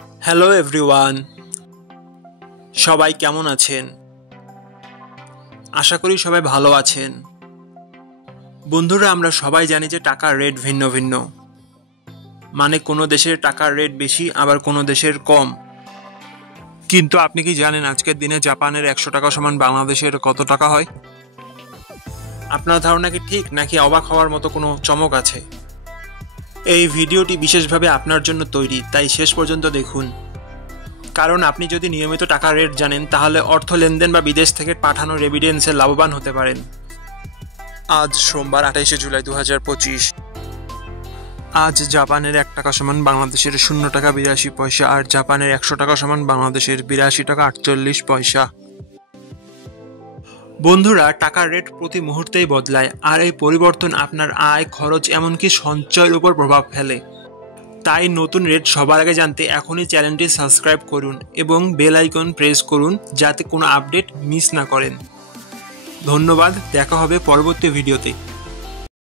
Hello everyone, সবাই কেমন আছেন? আশা করি সবাই ভালো আছেন। বন্ধুরা, আমরা সবাই জানি যে টাকার রেট ভিন্ন ভিন্ন। মানে কোনো দেশের টাকার রেট বেশি, আবার কোনো দেশের কম। কিন্তু আপনি কি জানেন আজকের দিনে জাপানের 100 টাকা সমান বাংলাদেশের কত টাকা হয়? আপনার ধারণা কি ঠিক, নাকি অবাক হওয়ার মতো কোনো চমক আছে? এই ভিডিওটি বিশেষভাবে আপনার জন্য তৈরি, তাই শেষ পর্যন্ত দেখুন। কারণ আপনি যদি নিয়মিত টাকার রেট জানেন, তাহলে অর্থ লেনদেন বা বিদেশ থেকে পাঠানো রেমিটেন্সে লাভবান হতে পারেন। আজ সোমবার 28 জুলাই 2025। আজ জাপানের 1 টাকা সমান বাংলাদেশের 0 টাকা 82 পয়সা, আর জাপানের 100 টাকা সমান বাংলাদেশের 82 টাকা 48 পয়সা। বন্ধুরা, টাকার রেট প্রতি মুহূর্তেই বদলায়, আর এই পরিবর্তন আপনার আয়, খরচ, এমনকি সঞ্চয়ের উপর প্রভাব ফেলে। তাই নতুন রেট সবার আগে জানতে এখনই চ্যানেলটি সাবস্ক্রাইব করুন এবং বেল আইকন প্রেস করুন, যাতে কোনো আপডেট মিস না করেন। ধন্যবাদ, দেখা হবে পরবর্তী ভিডিওতে।